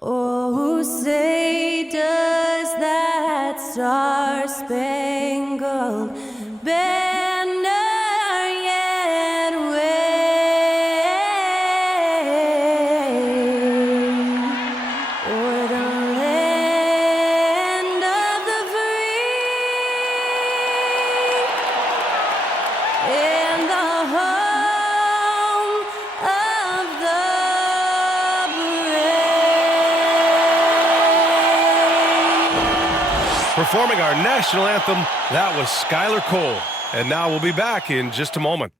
Oh, say does that star-spangled banner yet wave o'er the land of the free and the home of the brave. Performing our national anthem, that was Skylar Cole. And now we'll be back in just a moment.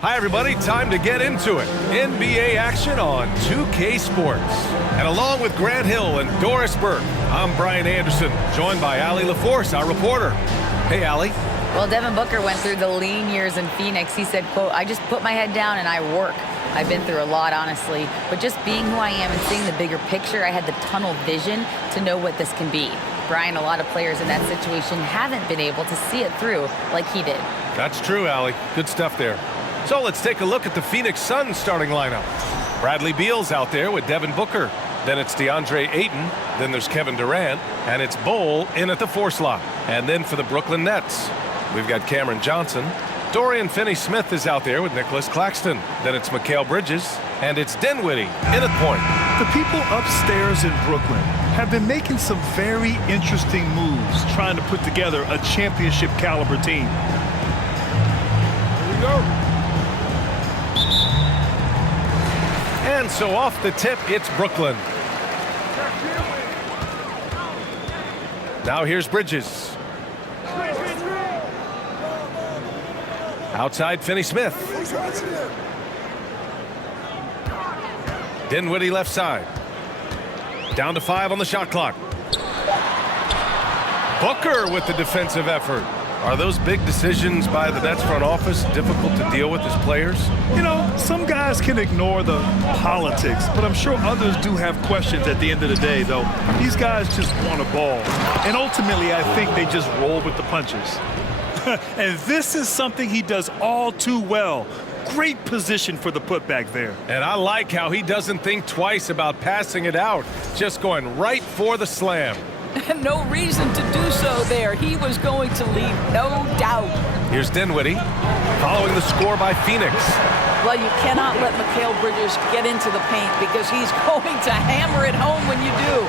Hi, everybody. Time to get into it. NBA action on 2K Sports. And along with Grant Hill and Doris Burke, I'm Brian Anderson, joined by Allie LaForce, our reporter. Hey, Allie. Well, Devin Booker went through the lean years in Phoenix. He said, quote, "I just put my head down and I work. I've been through a lot, honestly. But just being who I am and seeing the bigger picture, I had the tunnel vision to know what this can be." Brian, a lot of players in that situation haven't been able to see it through like he did. That's true, Allie. Good stuff there. So let's take a look at the Phoenix Suns starting lineup. Bradley Beal's out there with Devin Booker. Then it's DeAndre Ayton. Then there's Kevin Durant. And it's Bol in at the 4 slot. And then for the Brooklyn Nets, we've got Cameron Johnson. Dorian Finney-Smith is out there with Nicholas Claxton. Then it's Mikal Bridges. And it's Dinwiddie in at point. The people upstairs in Brooklyn have been making some very interesting moves trying to put together a championship caliber team. Here we go. And so off the tip, it's Brooklyn. Now here's Bridges. Outside Finney-Smith. Dinwiddie left side. Down to 5 on the shot clock. Booker with the defensive effort. Are those big decisions by the Nets front office difficult to deal with as players? You know, some guys can ignore the politics, but I'm sure others do have questions at the end of the day, though. These guys just want a ball. And ultimately, I think they just roll with the punches. And this is something he does all too well. Great position for the putback there. And I like how he doesn't think twice about passing it out, just going right for the slam. No reason to do so there. He was going to leave, no doubt. Here's Dinwiddie, following the score by Phoenix. Well, you cannot let Mikal Bridges get into the paint because he's going to hammer it home when you do.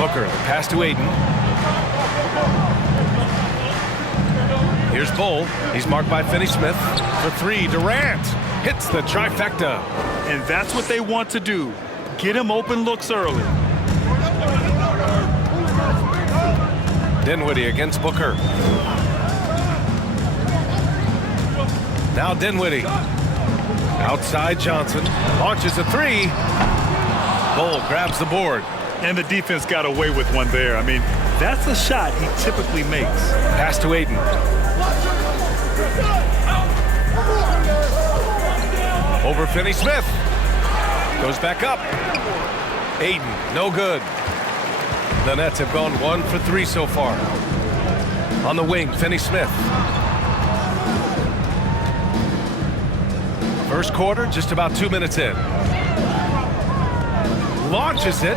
Booker, the pass to Ayton. Here's Bol. He's marked by Finney-Smith. For 3, Durant hits the trifecta. And that's what they want to do. Get him open looks early. Dinwiddie against Booker. Now Dinwiddie. Outside Johnson. Launches a 3. Bol grabs the board. And the defense got away with one there. I mean, that's a shot he typically makes. Pass to Ayton. Over Finney-Smith. Goes back up. Ayton, no good. The Nets have gone 1 for 3 so far. On the wing, Finney-Smith. First quarter, just about 2 minutes in. Launches it.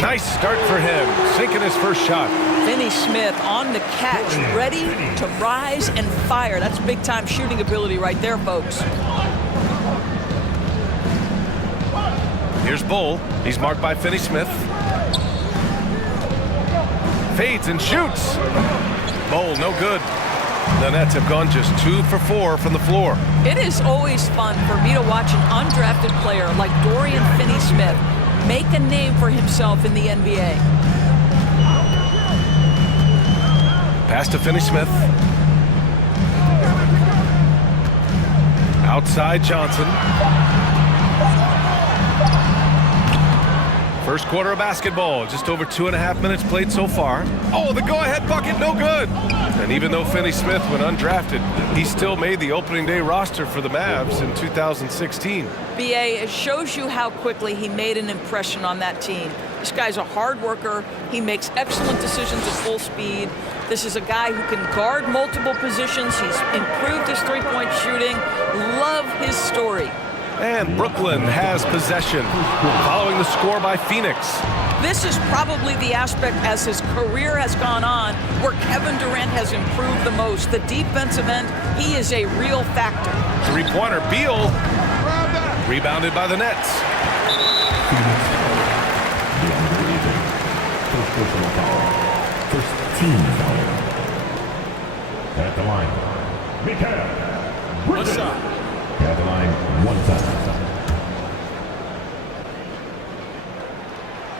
Nice start for him, sinking his first shot. Finney-Smith on the catch, ready to rise and fire. That's big-time shooting ability right there, folks. Here's Bol. He's marked by Finney-Smith. Fades and shoots. Bol, no good. The Nets have gone just 2 for 4 from the floor. It is always fun for me to watch an undrafted player like Dorian Finney-Smith make a name for himself in the NBA. Pass to Finney-Smith. Outside Johnson. First quarter of basketball, just over 2.5 minutes played so far. Oh, the go-ahead bucket, no good. And even though Finney-Smith went undrafted, he still made the opening day roster for the Mavs in 2016. BA, it shows you how quickly he made an impression on that team. This guy's a hard worker. He makes excellent decisions at full speed. This is a guy who can guard multiple positions. He's improved his three-point shooting. Love his story. And Brooklyn has possession, following the score by Phoenix. This is probably the aspect as his career has gone on where Kevin Durant has improved the most. The defensive end, he is a real factor. Three-pointer, Beal. Rebounded by the Nets. First personal foul. First team foul. At the line, Mikal Bridges. At the line, 1 time.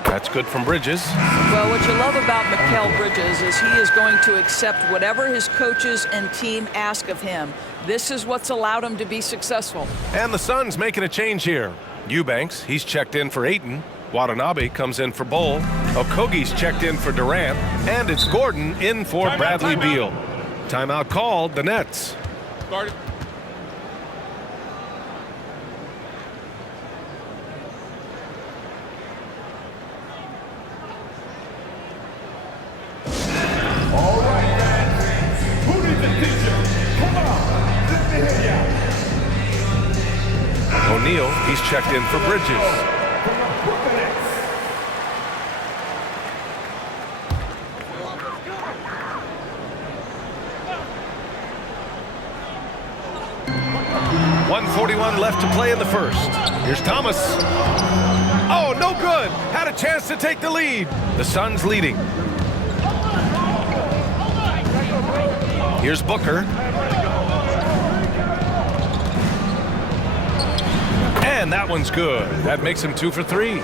That's good from Bridges. Well, what you love about Mikal Bridges is he is going to accept whatever his coaches and team ask of him. This is what's allowed him to be successful. And the Suns making a change here. Eubanks, he's checked in for Ayton. Watanabe comes in for Bol. Okogie's checked in for Durant. And it's Gordon in for Bradley Beal. Timeout called, the Nets. Started. All right, fans. Who needs a teacher? Come on, let me hear ya. O'Neal, he's checked in for Bridges. From the Brooklyn Nets. .141 left to play in the first. Here's Thomas. Oh, no good. Had a chance to take the lead. The Suns leading. Here's Booker. And that one's good. That makes him 2 for 3.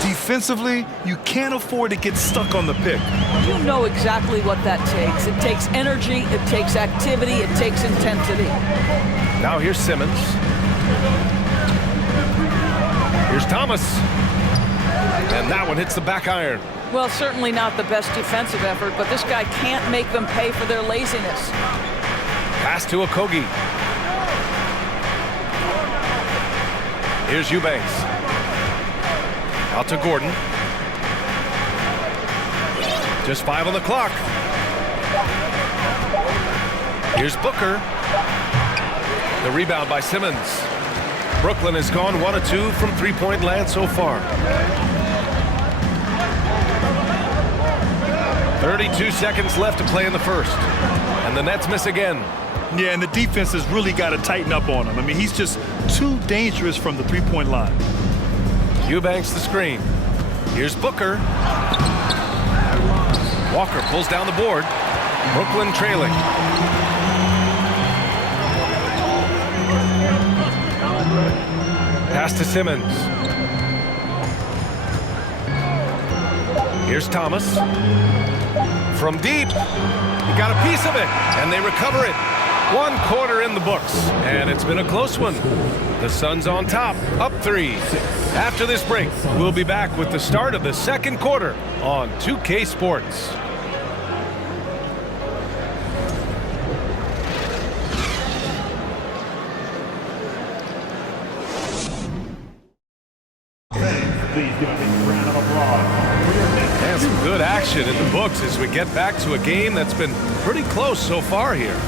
Defensively, you can't afford to get stuck on the pick. You know exactly what that takes. It takes energy, it takes activity, it takes intensity. Now here's Simmons. Here's Thomas. And that one hits the back iron. Well, certainly not the best defensive effort, but this guy can't make them pay for their laziness. Pass to Okogie. Here's Eubanks. Out to Gordon. Just 5 on the clock. Here's Booker. The rebound by Simmons. Brooklyn has gone 1 of 2 from three-point land so far. 32 seconds left to play in the first. And the Nets miss again. Yeah, and the defense has really got to tighten up on him. I mean, he's just too dangerous from the three-point line. Eubanks the screen. Here's Booker. Walker pulls down the board. Brooklyn trailing. Pass to Simmons. Here's Thomas. From deep. He got a piece of it, and they recover it. 1 quarter in the books, and it's been a close one. The Suns on top, up 3. After this break, we'll be back with the start of the second quarter on 2K Sports. Please give a big round of applause for your Nets. And some good action in the books as we get back to a game that's been pretty close so far here.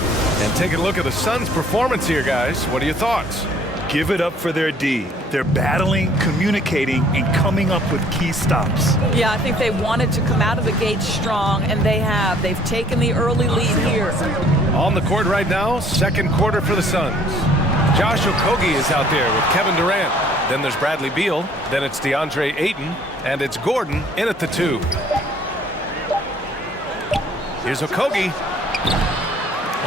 And taking a look at the Suns' performance here, guys. What are your thoughts? Give it up for their D. They're battling, communicating, and coming up with key stops. Yeah, I think they wanted to come out of the gate strong, and they have. They've taken the early lead here. On the court right now, second quarter for the Suns. Josh Okogie is out there with Kevin Durant. Then there's Bradley Beal. Then it's DeAndre Ayton. And it's Gordon in at the 2. Here's Okogie.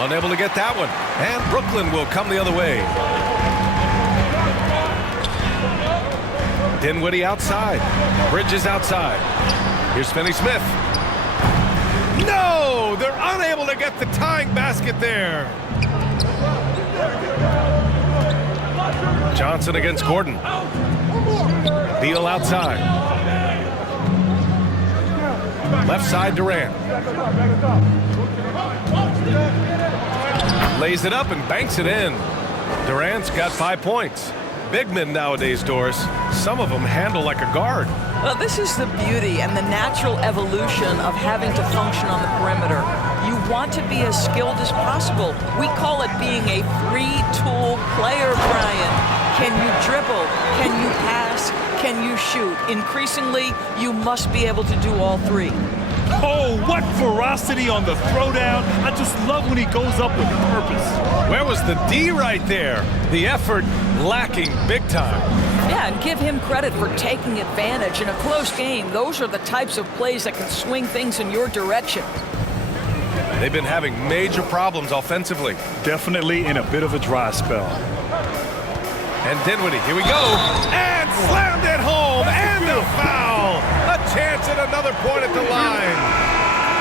Unable to get that one. And Brooklyn will come the other way. Dinwiddie outside. Bridges outside. Here's Finney-Smith. No! They're unable to get the tying basket there. Johnson against Gordon. Beal outside. Left side Durant. Lays it up and banks it in. Durant's got 5 points. Big men nowadays, Doris, some of them handle like a guard. Well, this is the beauty and the natural evolution of having to function on the perimeter. You want to be as skilled as possible. We call it being a three-tool player, Brian. Can you dribble? Can you pass? Can you shoot? Increasingly, you must be able to do all three. Oh, what ferocity on the throwdown. I just love when he goes up with purpose. Where was the D right there? The effort lacking big time. Yeah, and give him credit for taking advantage in a close game. Those are the types of plays that can swing things in your direction. They've been having major problems offensively. Definitely in a bit of a dry spell. And Dinwiddie, here we go. And slammed it home. And the foul. A chance at another point at the line.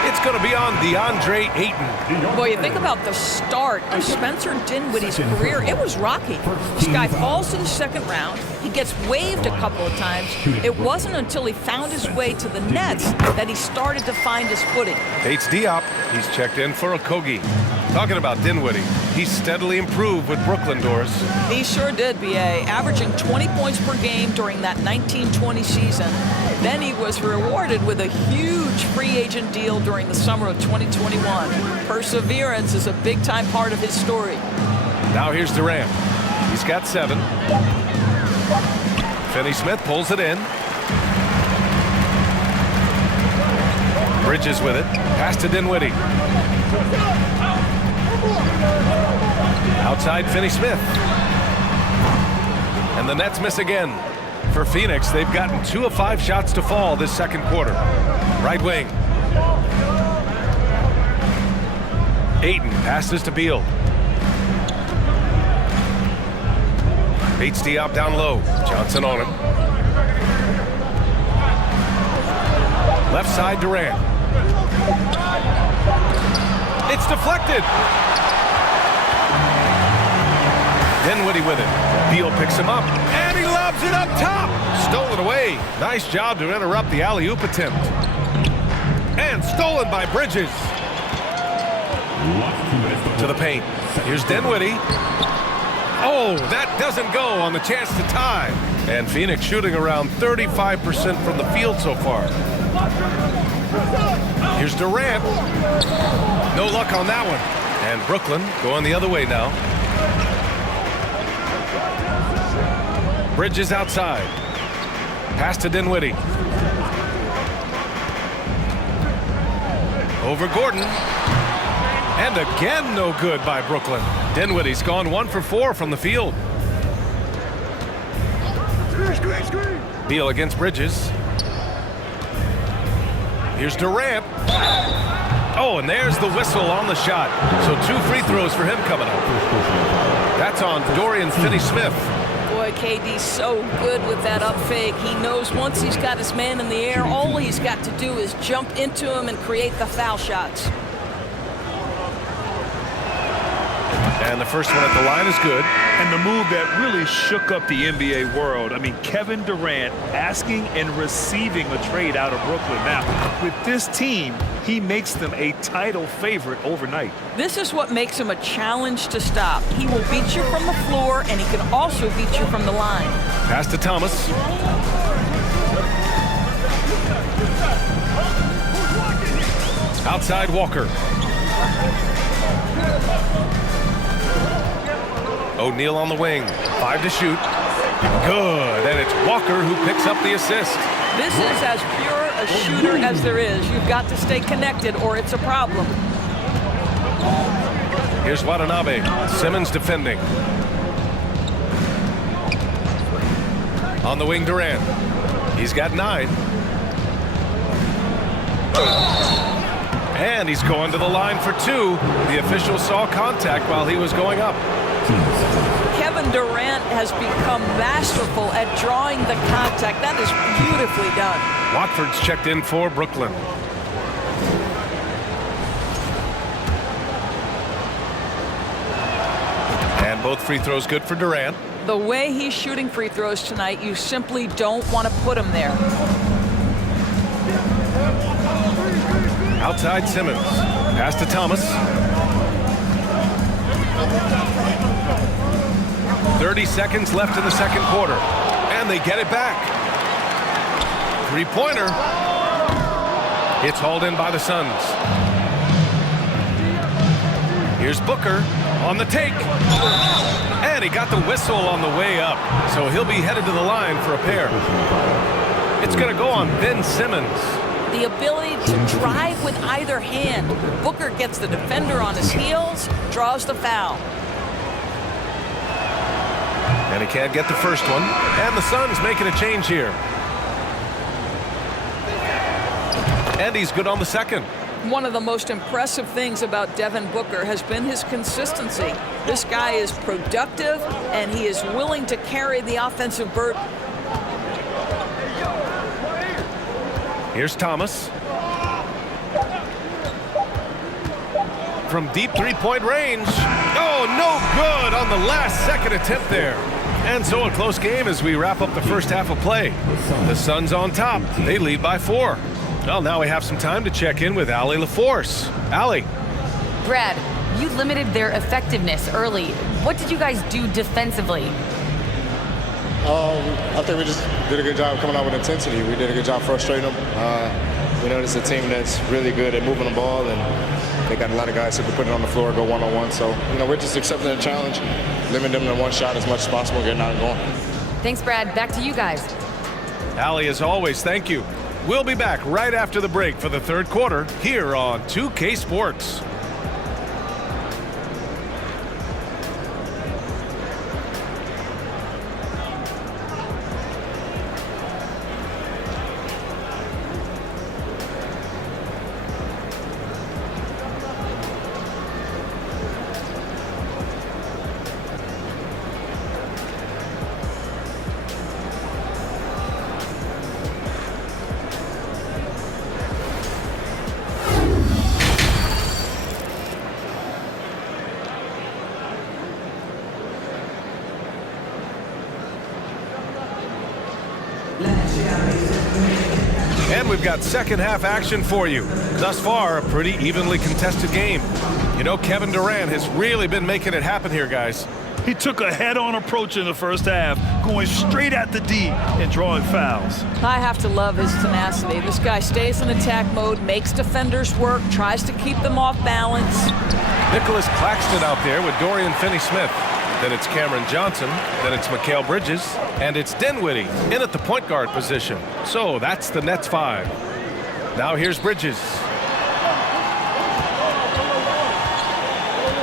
It's going to be on DeAndre Ayton. Boy, you think about the start of Spencer Dinwiddie's career. It was rocky. This guy falls to the second round. He gets waived a couple of times. It wasn't until he found his way to the Nets that he started to find his footing. Bates Diop. He's checked in for Okogie. Talking about Dinwiddie, he steadily improved with Brooklyn, Doris. He sure did, B.A., averaging 20 points per game during that 1920 season. Then he was rewarded with a huge free agent deal during the summer of 2021. Perseverance is a big-time part of his story. Now here's Durant. He's got 7. Finney-Smith pulls it in. Bridges with it. Pass to Dinwiddie. Outside Finney-Smith. And the Nets miss again. For Phoenix, they've gotten 2 of 5 shots to fall this second quarter. Right wing. Ayton passes to Beal. Bates Diop down low. Johnson on him. Left side Durant. It's deflected. Dinwiddie with it. Beal picks him up. And he lobs it up top. Stolen away. Nice job to interrupt the alley-oop attempt. And stolen by Bridges. To the paint. Here's Dinwiddie. Oh, that doesn't go on the chance to tie. And Phoenix shooting around 35% from the field so far. Here's Durant. No luck on that one. And Brooklyn going the other way now. Bridges outside. Pass to Dinwiddie. Over Gordon. And again, no good by Brooklyn. Dinwiddie's gone 1 for 4 from the field. Beal against Bridges. Here's Durant. Oh, and there's the whistle on the shot. So 2 free throws for him coming up. That's on Dorian Finney-Smith. Boy, KD's so good with that up fake. He knows once he's got his man in the air, all he's got to do is jump into him and create the foul shots. And the first one at the line is good. And the move that really shook up the NBA world. I mean, Kevin Durant asking and receiving a trade out of Brooklyn. Now, with this team, he makes them a title favorite overnight. This is what makes him a challenge to stop. He will beat you from the floor, and he can also beat you from the line. Pass to Thomas. Outside Walker. O'Neal on the wing. 5 to shoot. Good. And it's Walker who picks up the assist. This is as pure a shooter as there is. You've got to stay connected or it's a problem. Here's Watanabe. Simmons defending. On the wing, Durant. He's got 9. And he's going to the line for two. The official saw contact while he was going up. Kevin Durant has become masterful at drawing the contact. That is beautifully done. Watford's checked in for Brooklyn. And both free throws good for Durant. The way he's shooting free throws tonight, you simply don't want to put him there. Outside Simmons. Pass to Thomas. 30 seconds left in the second quarter. And they get it back. Three-pointer. It's hauled in by the Suns. Here's Booker on the take. And he got the whistle on the way up. So he'll be headed to the line for a pair. It's going to go on Ben Simmons. The ability to drive with either hand. Booker gets the defender on his heels, draws the foul. And he can't get the first one. And the Suns making a change here. And he's good on the second. One of the most impressive things about Devin Booker has been his consistency. This guy is productive, and he is willing to carry the offensive burden. Here's Thomas. From deep three-point range. Oh, no good on the last second attempt there. And so a close game as we wrap up the first half of play. The Suns on top. They lead by 4. Well, now we have some time to check in with Allie LaForce. Allie. Brad, you limited their effectiveness early. What did you guys do defensively? I think we just did a good job coming out with intensity. We did a good job frustrating them. We know this is a team that's really good at moving the ball, and they got a lot of guys who can put it on the floor, go one-on-one. So, we're just accepting the challenge, limiting them to one shot as much as possible, getting out and going. Thanks, Brad. Back to you guys. Allie, as always, thank you. We'll be back right after the break for the third quarter here on 2K Sports. And we've got second half action for you. Thus far, a pretty evenly contested game. Kevin Durant has really been making it happen here, guys. He took a head-on approach in the first half, going straight at the D and drawing fouls. I have to love his tenacity. This guy stays in attack mode, makes defenders work, tries to keep them off balance. Nicholas Claxton out there with Dorian Finney-Smith. Then it's Cameron Johnson. Then it's Mikal Bridges. And it's Dinwiddie in at the point guard position. So that's the Nets 5. Now here's Bridges.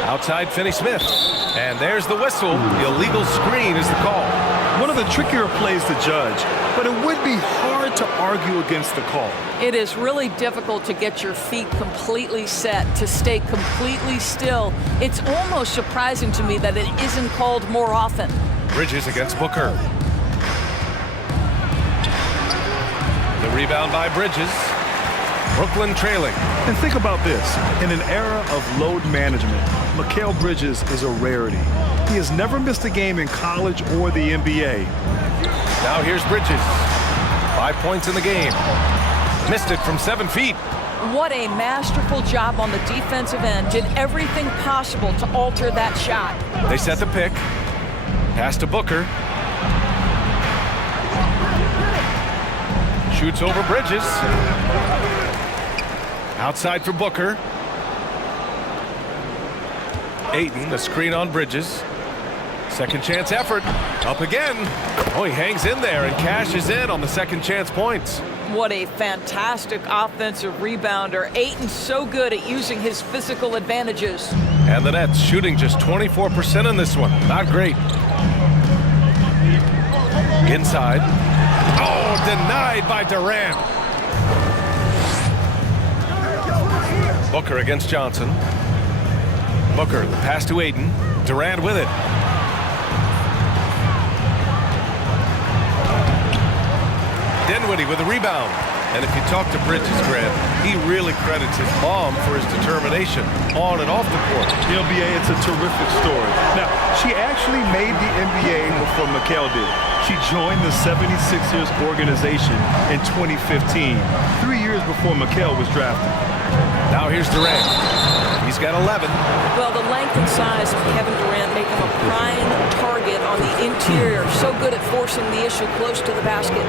Outside Finney-Smith. And there's the whistle. The illegal screen is the call. One of the trickier plays to judge, but it would be hard to argue against the call. It is really difficult to get your feet completely set, to stay completely still. It's almost surprising to me that it isn't called more often. Bridges against Booker. The rebound by Bridges. Brooklyn trailing. And think about this. In an era of load management, Mikal Bridges is a rarity. He has never missed a game in college or the NBA. Now here's Bridges. 5 points in the game. Missed it from 7 feet. What a masterful job on the defensive end. Did everything possible to alter that shot. They set the pick. Pass to Booker. Shoots over Bridges. Outside for Booker. Ayton, the screen on Bridges. Second chance effort. Up again. Oh, he hangs in there and cashes in on the second chance points. What a fantastic offensive rebounder. Ayton's so good at using his physical advantages. And the Nets shooting just 24% in this one. Not great. Inside. Oh, denied by Durant. Booker against Johnson. Booker, the pass to Ayton. Durant with it. Dinwiddie with a rebound. And if you talk to Bridges, Grant, he really credits his mom for his determination on and off the court. NBA, it's a terrific story. Now, she actually made the NBA before Mikal did. She joined the 76ers organization in 2015, 3 years before Mikal was drafted. Now here's Durant. He's got 11. Well, the length and size of Kevin Durant make him a prime target on the interior. So good at forcing the issue close to the basket.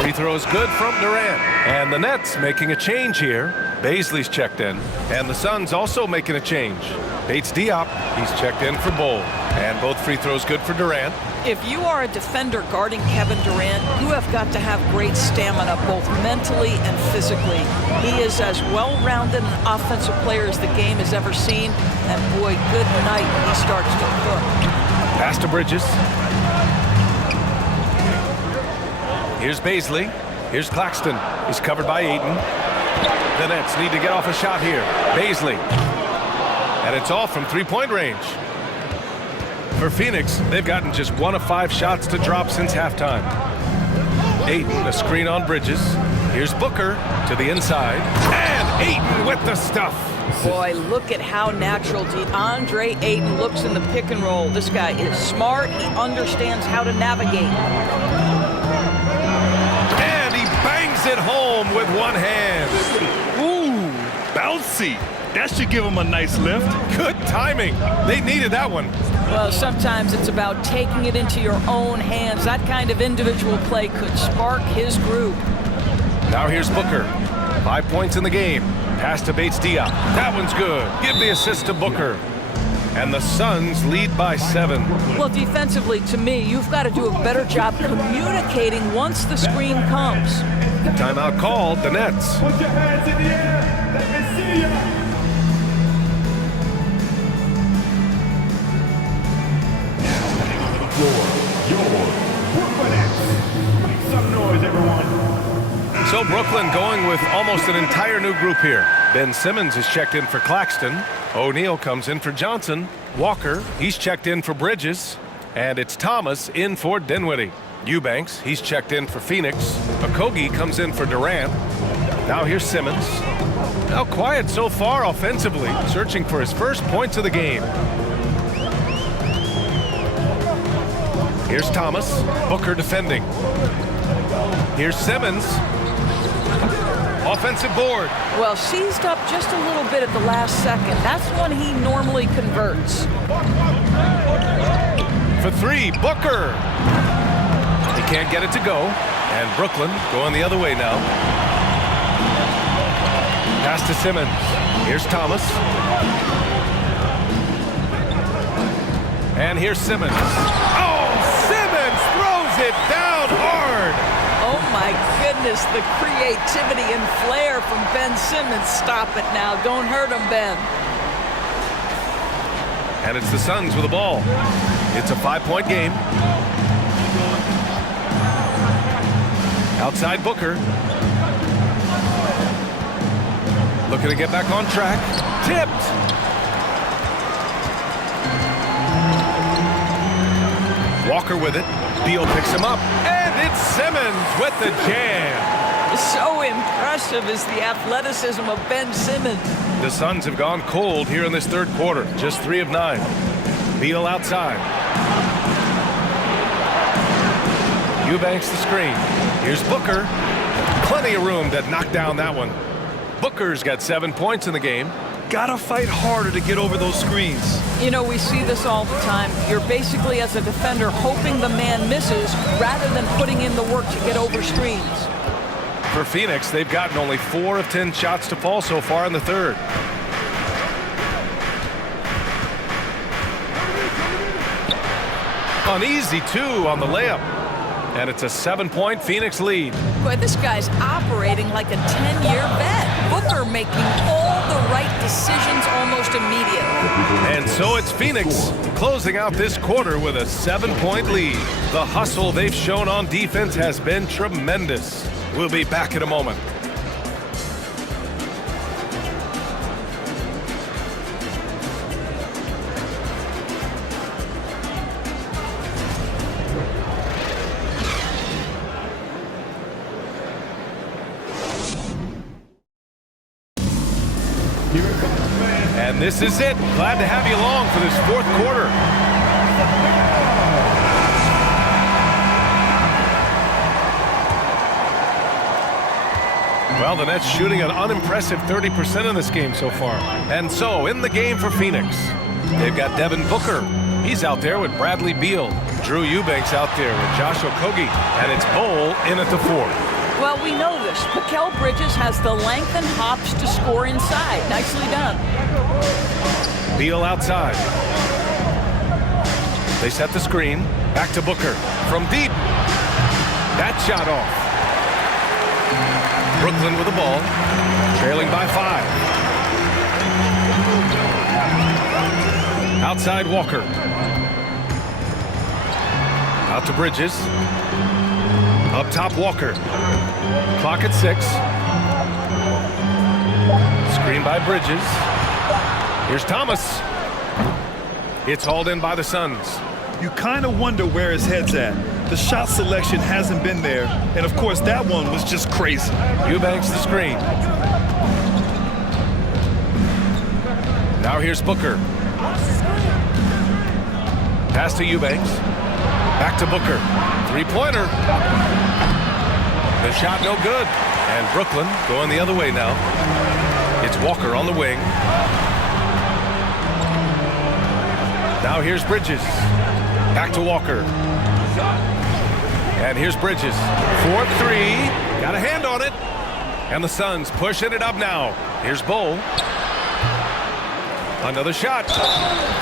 Free throw is good from Durant. And the Nets making a change here. Baisley's checked in. And the Suns also making a change. Bates Diop, he's checked in for Bol. And both free throws good for Durant. If you are a defender guarding Kevin Durant, you have got to have great stamina, both mentally and physically. He is as well-rounded an offensive player as the game has ever seen. And boy, good night, he starts to cook. Pass to Bridges. Here's Baisley. Here's Claxton. He's covered by Ayton. The Nets need to get off a shot here. Baisley. And it's off from three-point range. For Phoenix, they've gotten just 1 of 5 shots to drop since halftime. Ayton, a screen on Bridges. Here's Booker to the inside. And Ayton with the stuff. Boy, look at how natural DeAndre Ayton looks in the pick and roll. This guy is smart. He understands how to navigate. And he bangs it home with one hand. Ooh, bouncy. That should give him a nice lift. Good timing. They needed that one. Well, sometimes it's about taking it into your own hands. That kind of individual play could spark his groove. Now here's Booker. 5 points in the game. Pass to Bates Diop. That one's good. Give the assist to Booker. And the Suns lead by 7. Well, defensively, to me, you've got to do a better job communicating once the screen comes. Timeout called, the Nets. Put your hands in the air. Let me see you. Make some noise, everyone. So Brooklyn going with almost an entire new group here. Ben Simmons is checked in for Claxton. O'Neal comes in for Johnson. Walker, he's checked in for Bridges. And it's Thomas in for Dinwiddie. Eubanks, he's checked in for Phoenix. Okogie comes in for Durant. Now here's Simmons. Now quiet so far offensively, searching for his first points of the game. Here's Thomas. Booker defending. Here's Simmons. Offensive board. Well, seized up just a little bit at the last second. That's when he normally converts. For 3, Booker. He can't get it to go. And Brooklyn going the other way now. Pass to Simmons. Here's Thomas. And here's Simmons. Oh, Simmons throws it down hard. Oh, my goodness, the creativity and flair from Ben Simmons. Stop it now. Don't hurt him, Ben. And it's the Suns with the ball. It's a 5-point game. Outside Booker. Looking to get back on track. Tipped. Walker with it. Beal picks him up. And it's Simmons with the jam. So impressive is the athleticism of Ben Simmons. The Suns have gone cold here in this third quarter. Just 3 of 9. Beal outside. Eubanks the screen. Here's Booker. Plenty of room to knock down that one. Booker's got 7 points in the game. Gotta fight harder to get over those screens. You know, we see this all the time. You're basically, as a defender, hoping the man misses rather than putting in the work to get over screens. For Phoenix, they've gotten only 4 of 10 shots to fall so far in the third. Uneasy, too, on the layup. And it's a 7-point Phoenix lead. Boy, this guy's operating like a 10-year vet. Booker making all the right decisions almost immediately. And so it's Phoenix closing out this quarter with a 7-point lead. The hustle they've shown on defense has been tremendous. We'll be back in a moment. And this is it. Glad to have you along for this fourth quarter. Well, the Nets shooting an unimpressive 30% in this game so far. And so, in the game for Phoenix, they've got Devin Booker. He's out there with Bradley Beal. Drew Eubanks out there with Josh Okogie. And it's Bol in at the 4. Well, we know this. Mikal Bridges has the length and hops to score inside. Nicely done. Beal outside. They set the screen. Back to Booker. From deep. That shot off. Brooklyn with the ball. Trailing by 5. Outside Walker. Out to Bridges. Up top Walker. Clock at 6. Screen by Bridges. Here's Thomas. It's hauled in by the Suns. You kind of wonder where his head's at. The shot selection hasn't been there. And of course, that one was just crazy. Eubanks the screen. Now here's Booker. Pass to Eubanks. Back to Booker. Three-pointer. The shot no good. And Brooklyn going the other way now. It's Walker on the wing. Now here's Bridges. Back to Walker. And here's Bridges. 4-3. Got a hand on it. And the Suns pushing it up now. Here's Bol. Another shot.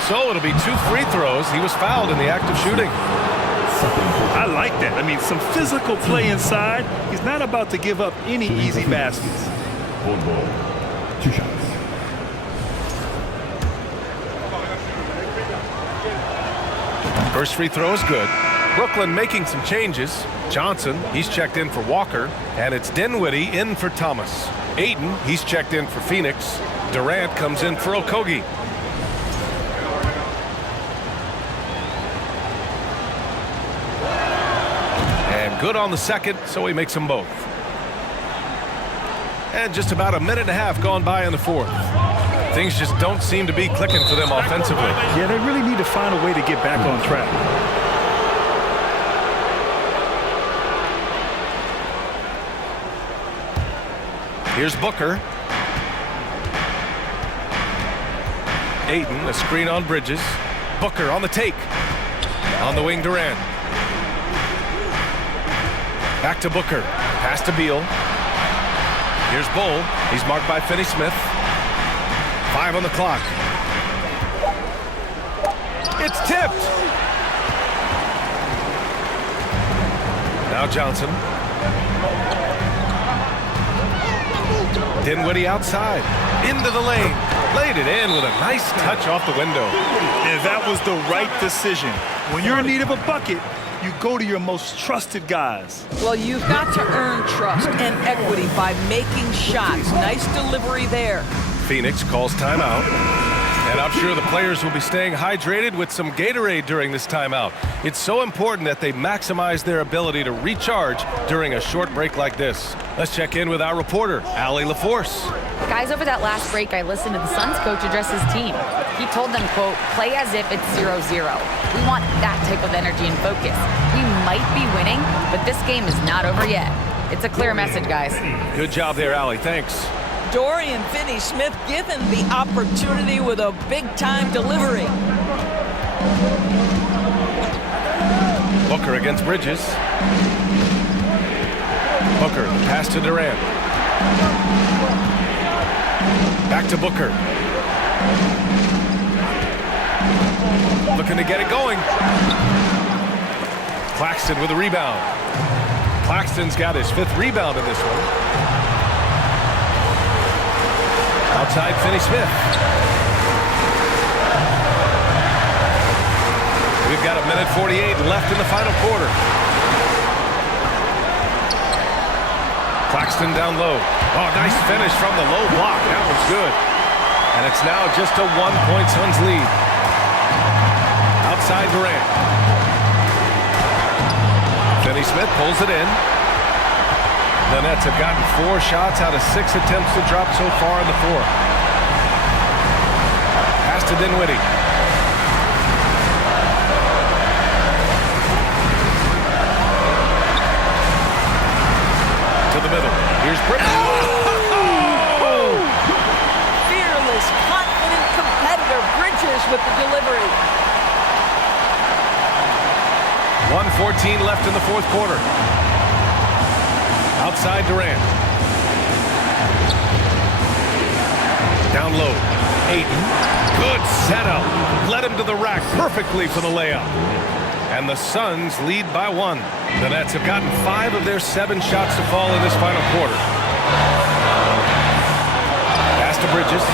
So it'll be 2 free throws. He was fouled in the act of shooting. I like that. I mean, some physical play inside. He's not about to give up any easy baskets. Bol. 2 shots. First free throw is good. Brooklyn making some changes. Johnson, he's checked in for Walker. And it's Dinwiddie in for Thomas. Ayton, he's checked in for Phoenix. Durant comes in for Okogie. And good on the second, so he makes them both. And just about a minute and a half gone by in the fourth. Things just don't seem to be clicking for them offensively. Yeah, they really need to find a way to get back on track. Here's Booker. Ayton, a screen on Bridges. Booker on the take. On the wing, Durant. Back to Booker. Pass to Beal. Here's Bol. He's marked by Finney-Smith. 5 on the clock. It's tipped. Now Johnson. Dinwiddie outside. Into the lane. Laid it in with a nice touch off the window. And that was the right decision. When you're in need of a bucket, you go to your most trusted guys. Well, you've got to earn trust and equity by making shots. Nice delivery there. Phoenix calls timeout. And I'm sure the players will be staying hydrated with some Gatorade during this timeout. It's so important that they maximize their ability to recharge during a short break like this. Let's check in with our reporter, Allie LaForce. Guys, over that last break, I listened to the Suns coach address his team. He told them, quote, play as if it's 0-0. We want that type of energy and focus. We might be winning, but this game is not over yet. It's a clear message, guys. Good job there, Allie. Thanks. Dorian Finney-Smith given the opportunity with a big-time delivery. Booker against Bridges. Booker, pass to Durant. Back to Booker. Looking to get it going. Claxton with a rebound. Claxton's got his 5th rebound in this one. Out Outside, Finney-Smith. We've got 1:48 left in the final quarter. Claxton down low. Oh, nice finish from the low block. That was good. And it's now just a 1-point Suns lead. Outside Durant. Finney-Smith pulls it in. The Nets have gotten 4 shots out of 6 attempts to drop so far in the fourth. Pass to Dinwiddie. To the middle. Here's Bridges. Fearless, confident competitor. Bridges with the delivery. 1:14 left in the fourth quarter. Outside Durant. Down low. Ayton. Good setup. Led him to the rack perfectly for the layup. And the Suns lead by 1. The Nets have gotten 5 of their 7 shots to fall in this final quarter. Pass to Bridges.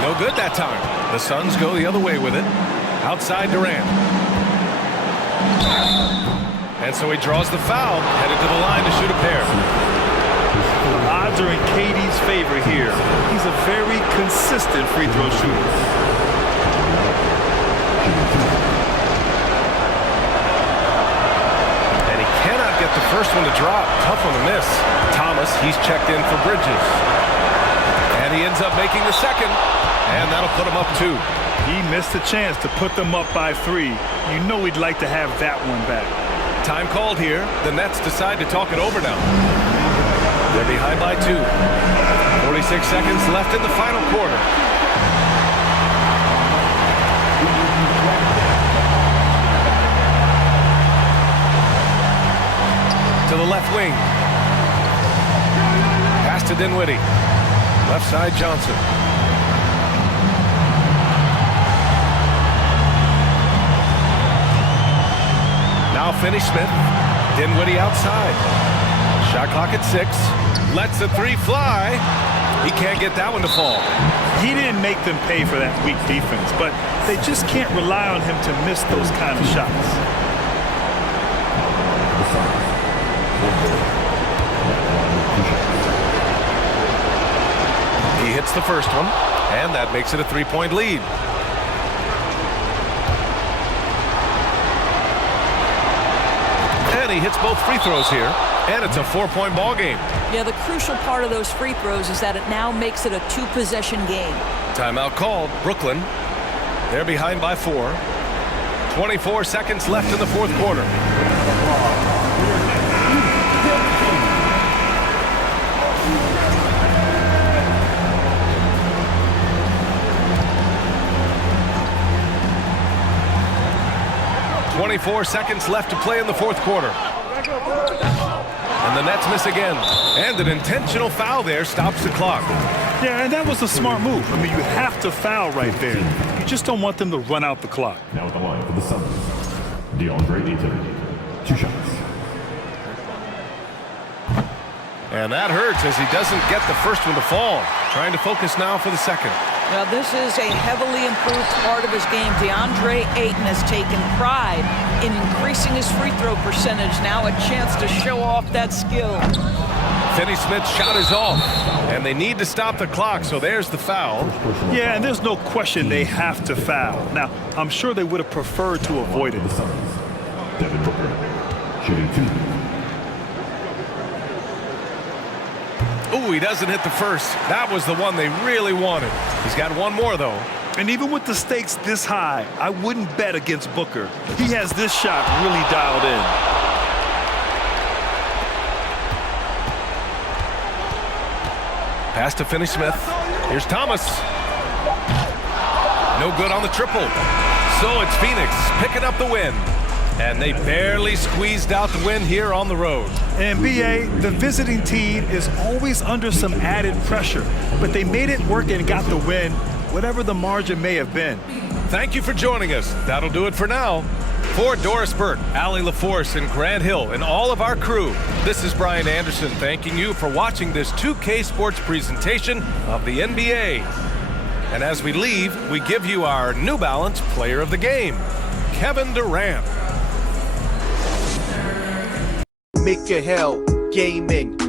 No good that time. The Suns go the other way with it. Outside Durant. And so he draws the foul, headed to the line to shoot a pair. The odds are in KD's favor here. He's a very consistent free throw shooter. And he cannot get the first one to drop. Tough one to miss. Thomas, he's checked in for Bridges. And he ends up making the second. And that'll put him up 2. He missed a chance to put them up by 3. You know he'd like to have that one back. Time called here. The Nets decide to talk it over now. They're behind by 2. 46 seconds left in the final quarter. To the left wing. Pass to Dinwiddie. Left side Johnson. Now Finney-Smith. Dinwiddie outside. Shot clock at 6. Lets the 3 fly. He can't get that one to fall. He didn't make them pay for that weak defense, but they just can't rely on him to miss those kind of shots. He hits the first one, and that makes it a 3-point lead. And he hits both free throws here, and it's a 4-point ball game. Yeah, the crucial part of those free throws is that it now makes it a 2-possession game. Timeout called. Brooklyn. They're behind by 4. 24 seconds left in the fourth quarter. Seconds left to play in the fourth quarter. And the Nets miss again. And an intentional foul there stops the clock. Yeah, and that was a smart move. I mean, you have to foul right there. You just don't want them to run out the clock. Now at the line for the Suns, DeAndre Ayton. 2 shots. And that hurts as he doesn't get the first one to fall. Trying to focus now for the second. Well, this is a heavily improved part of his game. DeAndre Ayton has taken pride in increasing his free throw percentage. Now a chance to show off that skill. Finney-Smith's shot is off, and they need to stop the clock, so there's the foul. Yeah, and there's no question they have to foul. Now, I'm sure they would have preferred to avoid it. The Suns, Devin Booker, shooting 2. Ooh, he doesn't hit the first. That was the one they really wanted. He's got one more, though. And even with the stakes this high, I wouldn't bet against Booker. He has this shot really dialed in. Pass to Finney-Smith. Here's Thomas. No good on the triple. So it's Phoenix picking up the win. And they barely squeezed out the win here on the road. And B.A., the visiting team is always under some added pressure. But they made it work and got the win, whatever the margin may have been. Thank you for joining us. That'll do it for now. For Doris Burke, Allie LaForce, and Grant Hill, and all of our crew, this is Brian Anderson thanking you for watching this 2K Sports presentation of the NBA. And as we leave, we give you our New Balance Player of the Game, Kevin Durant. Make your hell gaming.